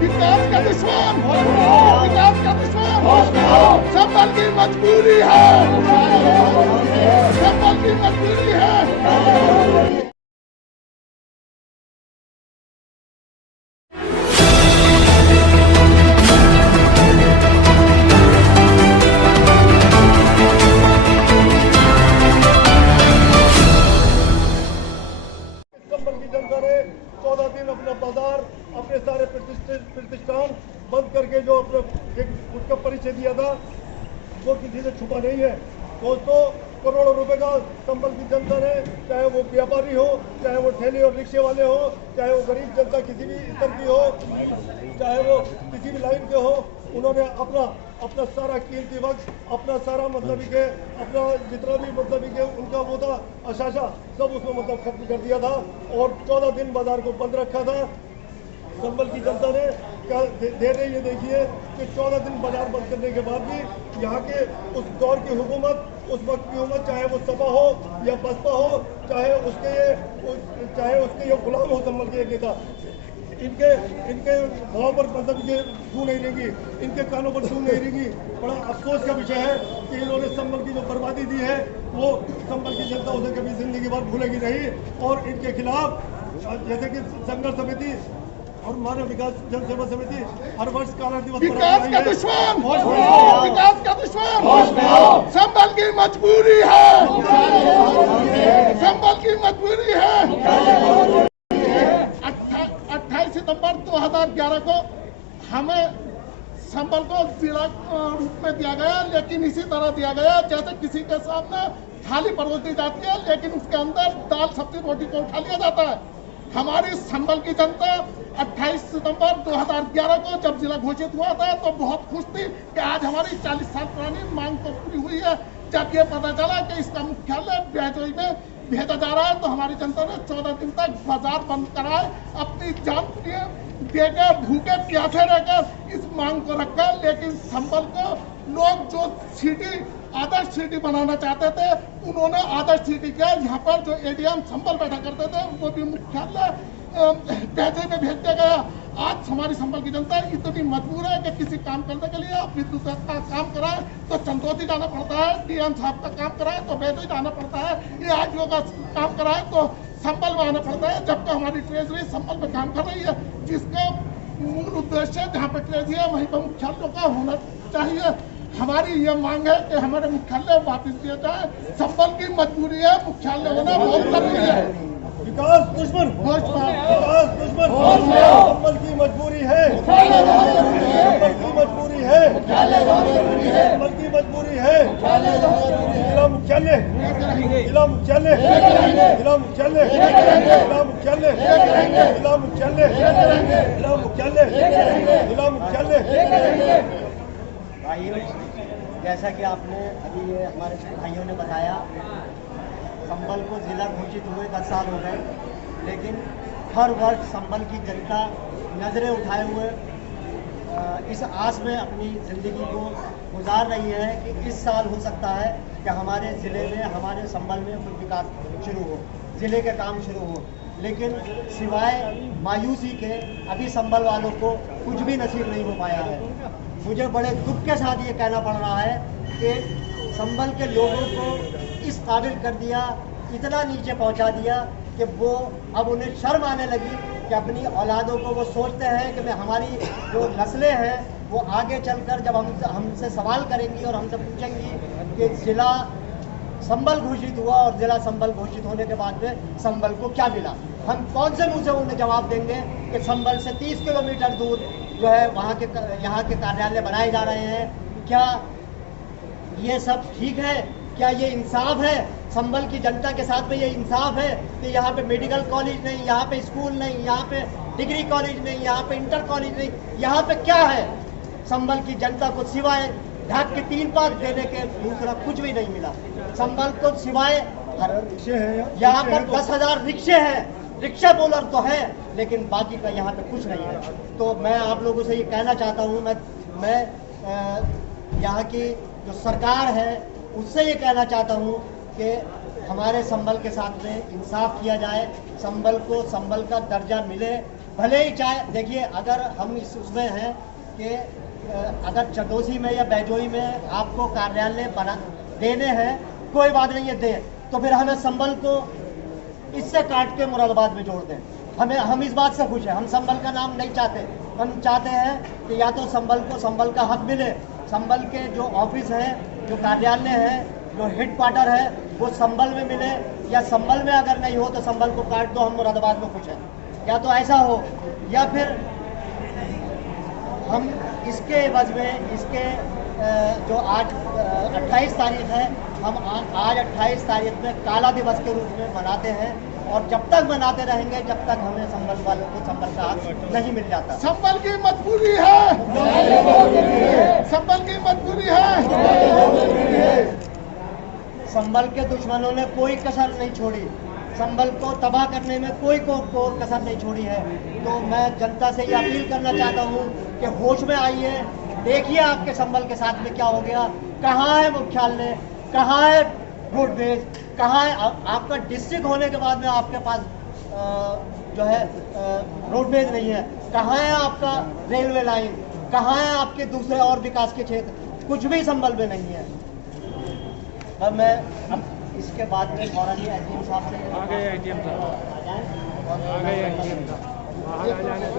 विकास का दुश्मन, विकास का दुश्मन संबल की मजबूरी है, संबल की मजबूरी है। संबल की जनता ने 14 दिन अपना बाजार, अपने सारे प्रतिष्ठान बंद करके जो अपने उसका परिचय दिया था वो किसी से छुपा नहीं है। दोस्तों, करोड़ों रुपए का संबल की जनता ने, चाहे वो व्यापारी हो, चाहे वो ठेले और रिक्शे वाले हो, चाहे वो गरीब जनता किसी भी स्तर की हो, चाहे वो किसी भी लाइन के हो, उन्होंने अपना सारा कीमती वक्त, अपना सारा मतलब के अपना जितना भी मतलब के उनका वो था अशाशा सब उसमें मतलब खत्म कर दिया था और 14 दिन बाजार को बंद रखा था। संबल की जनता ने क्या दे रही ये देखिए कि 14 दिन बाजार बंद करने के बाद भी यहाँ के उस दौर की हुकूमत, उस वक्त की हुकूमत, चाहे वो सपा हो या बसपा हो, चाहे उसके ये गुलाम हो संबल के नेता, इनके भाव पर मतलब ये छू नहीं रहेंगी, इनके कानों पर छू नहीं रहेंगी। बड़ा अफसोस का विषय है कि इन्होंने संबल की जो बर्बादी दी है वो संबल की जनता उसे कभी जिंदगी भर भूलेगी नहीं और इनके खिलाफ जैसे कि संघर्ष समिति और मानव विकास जन सेवा समिति हर वर्ष काला दिवस विकास का दुश्मन, विकास का दुश्मन संबल की मजबूरी है, संबल की मजबूरी है। 28 सितंबर 2011 को हमें संबल को जिला रूप में दिया गया, लेकिन इसी तरह दिया गया जैसे किसी के सामने थाली परोस दी जाती है लेकिन उसके अंदर दाल सब्जी रोटी को उठा लिया जाता है। हमारी संबल की जनता 28 सितंबर 2011 को जब जिला घोषित हुआ था तो बहुत खुश थी कि आज हमारी 40 साल पुरानी मांग तो पूरी हुई है। जब ये पता चला कि इसका मुख्यालय बैजोई में भेजा जा रहा है तो हमारी जनता ने 14 दिन तक बाजार बंद कराए, अपनी जान देकर भूखे प्यासे रहकर इस मांग को रखा। लेकिन संबल को लोग जो सिटी आदर्श सिटी बनाना चाहते थे उन्होंने आदर्श सिटी किया। यहाँ पर जो एडीएम संबल बैठा करते थे वो भी मुख्यालय बैजोई में भेज दिया गया। आज हमारी संबल की जनता इतनी मजबूर है कि किसी काम करने के लिए विद्युत का काम कराए तो चंदौती जाना पड़ता है, डीएम साहब का काम कराए तो बैजोई जाना पड़ता है, ये आरटीओ का काम कराए तो संबल में आना पड़ता है। जबकि हमारी ट्रेजरी संबल में काम कर रही है जिसका मूल उद्देश्य जहाँ पे ट्रेजरी है वहीं पर मुख्यालयों का होना चाहिए। हमारी ये मांग है कि हमारे मुख्यालय वापस दिया जाए। संबल की मजबूरी है, मुख्यालय होना बहुत जरूरी है। विकास दुश्मन, विकास दुश्मन संबल की मजबूरी है, संबल की मजबूरी है, संबल की मजबूरी है। जिला मुख्यालय, जिला मुख्यालय, जिला मुख्यालय, जिला मुख्यालय, जिला मुख्यालय, जिला मुख्यालय, जिला मुख्यालय। भाइयों, जैसा कि आपने अभी ये हमारे भाइयों ने बताया, संबल को जिला घोषित हुए 10 साल हो गए, लेकिन हर वर्ष संबल की जनता नजरें उठाए हुए इस आस में अपनी ज़िंदगी को गुजार रही है कि इस साल हो सकता है कि हमारे ज़िले में, हमारे संबल में कुछ विकास शुरू हो, ज़िले के काम शुरू हो। लेकिन सिवाय मायूसी के अभी संबल वालों को कुछ भी नसीब नहीं हो पाया है। मुझे बड़े दुख के साथ ये कहना पड़ रहा है कि संबल के लोगों को इस काबिल कर दिया, इतना नीचे पहुंचा दिया कि वो अब उन्हें शर्म आने लगी कि अपनी औलादों को वो सोचते हैं कि मैं हमारी जो नस्लें हैं वो आगे चलकर जब हमसे सवाल करेंगी और हमसे पूछेंगी कि जिला संबल घोषित हुआ और जिला संबल घोषित होने के बाद में संबल को क्या मिला, हम कौन से मुंह से उन्हें जवाब देंगे कि संबल से 30 किलोमीटर दूर जो है यहाँ के कार्यालय बनाए जा रहे हैं। क्या ये सब ठीक है? क्या ये इंसाफ है? संबल की जनता के साथ में ये इंसाफ है कि यहाँ पे मेडिकल कॉलेज नहीं, यहाँ पे स्कूल नहीं, यहाँ पे डिग्री कॉलेज नहीं, यहाँ पे इंटर कॉलेज नहीं, यहाँ पे क्या है? संबल की जनता को सिवाय ढाक के 3 पाक देने के दूसरा कुछ भी नहीं मिला। संबल को सिवाय यहाँ पर 10,000 रिक्शे हैं, रिक्शा बोलर तो है, लेकिन बाकी का यहाँ पे कुछ नहीं है। तो मैं आप लोगों से ये कहना चाहता हूँ, मैं यहाँ की जो सरकार है उससे ये कहना चाहता हूँ कि हमारे संबल के साथ में इंसाफ किया जाए, संबल को संबल का दर्जा मिले भले ही चाहे देखिए, अगर हम उसमें हैं कि अगर चटोसी में या बैजोई में आपको कार्यालय बना देने हैं, कोई बात नहीं है दे, तो फिर हमें संबल को इससे काट के मुरादाबाद में जोड़ दें। हम इस बात से खुश हैं। हम संबल का नाम नहीं चाहते। हम चाहते हैं कि या तो संबल को संबल का हक मिले, संबल के जो ऑफिस है, जो कार्यालय है, जो हेड क्वार्टर है, वो संबल में मिले, या संबल में अगर नहीं हो तो संबल को काट दो, हम मुरादाबाद में खुश हैं। या तो ऐसा हो, या फिर हम इसके एवज में इसके जो आज 28 तारीख है, हम आज 28 तारीख में काला दिवस के रूप में मनाते हैं, और जब तक मनाते रहेंगे जब तक हमें संबल वालों को संबल का हक नहीं मिल जाता। संबल की मजबूरी है, संबल की मजबूरी है। संबल के दुश्मनों ने कोई कसर नहीं छोड़ी, संबल को तबाह करने में कोई को कसर नहीं छोड़ी है। तो मैं जनता से ये अपील करना चाहता हूँ कि होश में आइए, देखिए आपके संबल के साथ में क्या हो गया, कहाँ है मुख्यालय, कहाँ है रोडवेज, कहाँ है आपका डिस्ट्रिक्ट होने के बाद में आपके पास जो है रोडवेज नहीं है, कहाँ है आपका रेलवे लाइन, कहाँ है आपके दूसरे और विकास के क्षेत्र, कुछ भी संबल में नहीं है। अब मैं अब इसके बाद में फौरन ही एसडीएम साहब से आ गए एसडीएम साहब, आ गए एसडीएम साहब, बाहर आ जाने दो।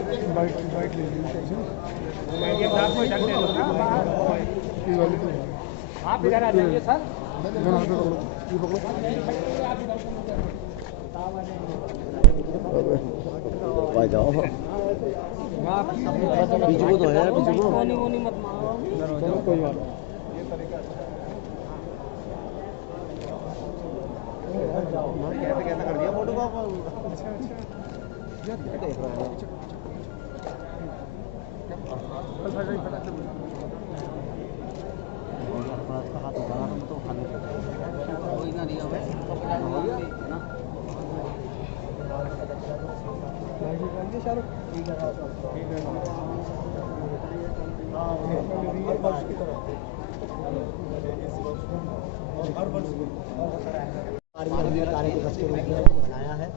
एसडीएम साहब को इधर ले लो ना, आप इधर आ जाइए सर। जाओ बीच को तो है, बीच को मत मारो, कोई बात कैसे कर दिया फोटो को। देख रहा है हाथ उठाना तो खाने कोई ना दिया कार्य दिवस के रूप में बनाया है।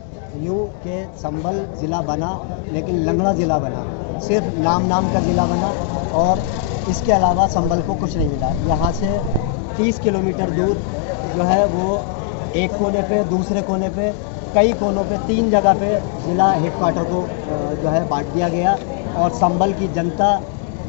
यूँ के संबल ज़िला बना लेकिन लंगड़ा ज़िला बना, सिर्फ नाम का ज़िला बना, और इसके अलावा संबल को कुछ नहीं मिला। यहाँ से 30 किलोमीटर दूर जो है वो एक कोने पे, दूसरे कोने पे, कई कोनों पे, 3 जगह पे ज़िला हेडक्वार्टर को जो है बांट दिया गया, और संबल की जनता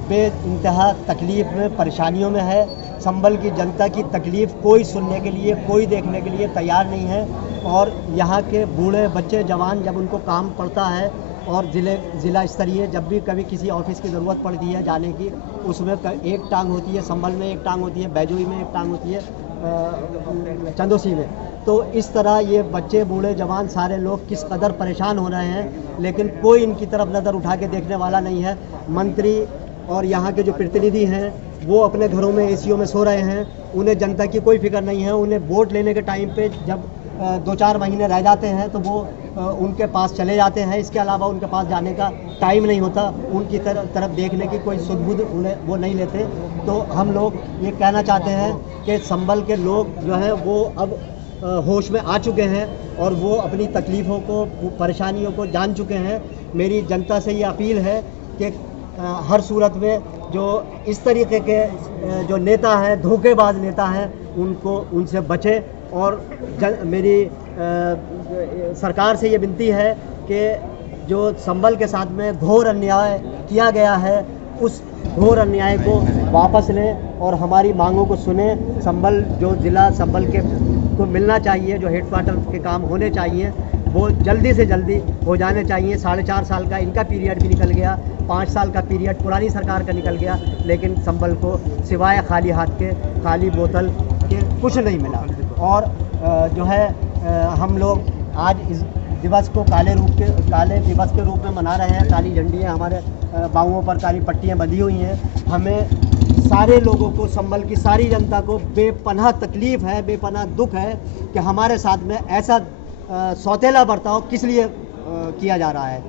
बेइंतहा तकलीफ़ में, परेशानियों में है। संबल की जनता की तकलीफ़ कोई सुनने के लिए, कोई देखने के लिए तैयार नहीं है, और यहाँ के बूढ़े बच्चे जवान जब उनको काम पड़ता है, और ज़िला स्तरीय जब भी कभी किसी ऑफिस की ज़रूरत पड़ती है जाने की, उसमें एक टांग होती है, संबल में एक टांग होती है, बैजोई में एक टांग होती है, चंदोसी में। तो इस तरह ये बच्चे बूढ़े जवान सारे लोग किस कदर परेशान हो रहे हैं, लेकिन कोई इनकी तरफ नज़र उठा के देखने वाला नहीं है। मंत्री और यहाँ के जो प्रतिनिधि हैं वो अपने घरों में एसीओ में सो रहे हैं, उन्हें जनता की कोई फिक्र नहीं है। उन्हें वोट लेने के टाइम पे जब 2-4 महीने रह जाते हैं तो वो उनके पास चले जाते हैं, इसके अलावा उनके पास जाने का टाइम नहीं होता, उनकी तरफ देखने की कोई सुध-बुध उन्हें वो नहीं लेते। तो हम लोग ये कहना चाहते हैं कि संबल के लोग जो हैं वो अब होश में आ चुके हैं, और वो अपनी तकलीफ़ों को, परेशानियों को जान चुके हैं। मेरी जनता से ये अपील है कि हर सूरत में जो इस तरीके के जो नेता हैं, धोखेबाज नेता हैं, उनसे बचें। और मेरी सरकार से ये विनती है कि जो संबल के साथ में घोर अन्याय किया गया है, उस घोर अन्याय को वापस लें और हमारी मांगों को सुने। संबल जो ज़िला संबल के को मिलना चाहिए, जो हेडक्वार्टर के काम होने चाहिए वो जल्दी से जल्दी हो जाने चाहिए। 4.5 साल का इनका पीरियड भी निकल गया, 5 साल का पीरियड पुरानी सरकार का निकल गया, लेकिन संबल को सिवाय खाली हाथ के, खाली बोतल के कुछ नहीं मिला। और जो है हम लोग आज इस दिवस को काले दिवस के रूप में मना रहे हैं। काली झंडी है, हमारे बाहुओं पर काली पट्टियाँ बंधी हुई हैं। हमें सारे लोगों को, संबल की सारी जनता को बेपनाह तकलीफ़ है, बेपनाह दुख है कि हमारे साथ में ऐसा सौतेला बर्ताव किस लिए किया जा रहा है।